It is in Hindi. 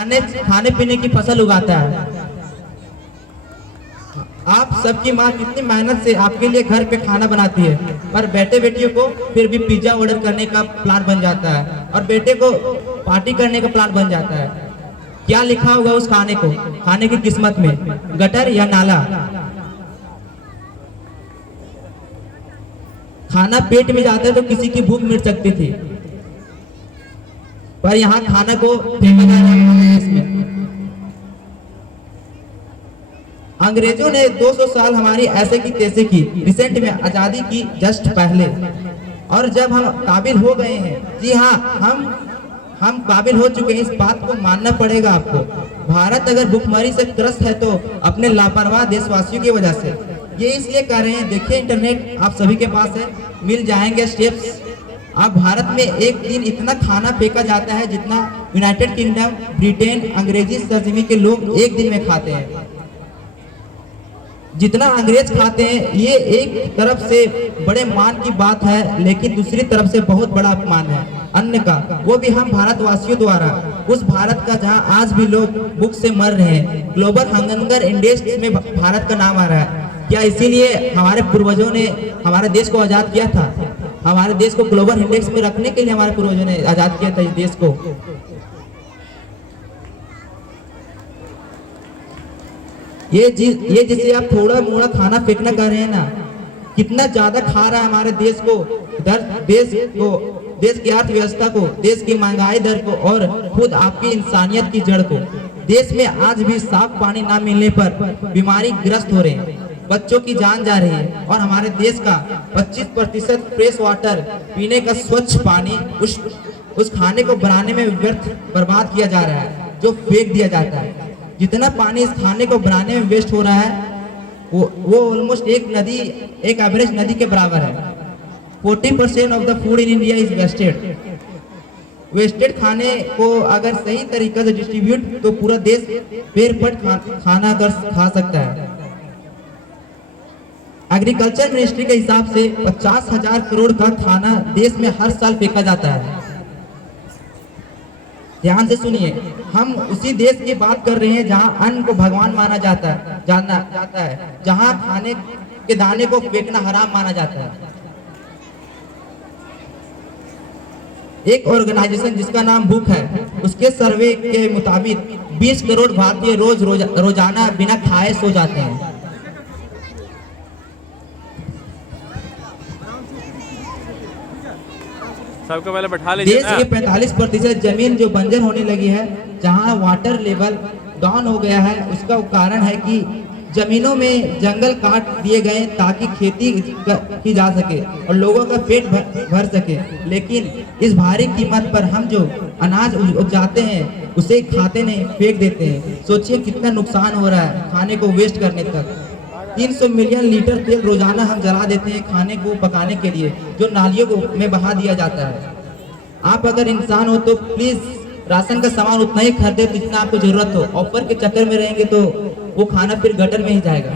खाने खाने पीने की फसल उगाता है। आप सबकी माँ कितनी मेहनत से आपके लिए घर पे खाना बनाती है, पर बेटे बेटियों को फिर भी पिज्जा ऑर्डर करने का प्लान बन जाता है और बेटे को पार्टी करने का प्लान बन जाता है। क्या लिखा होगा उस खाने की किस्मत में, गटर या नाला? खाना पेट में जाता है तो किसी की भूख मिट सकती थी, पर यहाँ खाना को फेंका जा रहा है इसमें। अंग्रेजों ने 200 साल हमारी ऐसे की तैसे की, रिसेंट में आजादी की जस्ट पहले, और जब हम काबिल हो गए हैं, जी हाँ हम काबिल हो चुके हैं, इस बात को मानना पड़ेगा आपको। भारत अगर भुखमरी से त्रस्त है तो अपने लापरवाह देशवासियों की वजह से। ये इसलिए कर रहे हैं, देखिए इंटरनेट आप सभी के पास है, मिल जाएंगे स्टेप्स। अब भारत में एक दिन इतना खाना फेंका जाता है जितना यूनाइटेड किंगडम, ब्रिटेन, अंग्रेजी सरजमी के लोग एक दिन में खाते हैं। जितना अंग्रेज खाते हैं, ये एक तरफ से बड़े मान की बात है, लेकिन दूसरी तरफ से बहुत बड़ा अपमान है अन्न का, वो भी हम भारतवासियों द्वारा। उस भारत का जहां आज भी लोग भूख से मर रहे हैं। ग्लोबल हंगर इंडेक्स में भारत का नाम आ रहा है। क्या इसीलिए हमारे पूर्वजों ने हमारे देश को आजाद किया था? हमारे देश को ग्लोबल इंडेक्स में रखने के लिए हमारे पूर्वजों ने आजाद किया था इस देश को। ये जिसे आप थोड़ा मोड़ा खाना फेंकना कर रहे हैं ना, कितना ज्यादा खा रहा है हमारे देश को, देश की अर्थव्यवस्था को, देश की महंगाई दर को, और खुद आपकी इंसानियत की जड़ को। देश में आज भी साफ पानी ना मिलने पर बीमारी ग्रस्त हो रहे हैं, बच्चों की जान जा रही है, और हमारे देश का 25% फ्रेश वाटर, पीने का स्वच्छ पानी उस खाने को बनाने में व्यर्थ बर्बाद किया जा रहा है, जो फेंक दिया जाता है। जितना पानी इस खाने को बनाने में वेस्ट हो रहा है, वो ऑलमोस्ट एक एवरेज नदी के बराबर है। 40% of the food in India is wasted खाने को अगर सही तरीके से डिस्ट्रीब्यूट तो पूरा देश पेट खाना खा सकता है। एग्रीकल्चर मिनिस्ट्री के हिसाब से 50,000 करोड़ का खाना देश में हर साल फेंका जाता है। ध्यान से सुनिए, हम उसी देश की बात कर रहे हैं जहां अन्न को भगवान माना जाता है, जहां खाने के दाने को फेंकना हराम माना जाता है। एक ऑर्गेनाइजेशन जिसका नाम भूख है, उसके सर्वे के मुताबिक 20 करोड़ भारतीय रोजाना बिना खाए सो जाते हैं। सबको पहले बैठा लीजिए। देश के 45% जमीन जो बंजर होने लगी है, जहां वाटर लेवल डाउन हो गया है, उसका कारण है कि जमीनों में जंगल काट दिए गए ताकि खेती की जा सके और लोगों का पेट भर सके। लेकिन इस भारी कीमत पर हम जो अनाज उपजाते हैं उसे खाते नहीं, फेंक देते हैं। सोचिए कितना नुकसान हो रहा है खाने को वेस्ट करने तक। 300 मिलियन लीटर तेल रोजाना हम जला देते हैं खाने को पकाने के लिए, जो नालियों में बहा दिया जाता है। आप अगर इंसान हो तो प्लीज राशन का सामान उतना ही खरीदे जितना आपको जरूरत हो। ऑफर के चक्कर में रहेंगे तो वो खाना फिर गटर में ही जाएगा।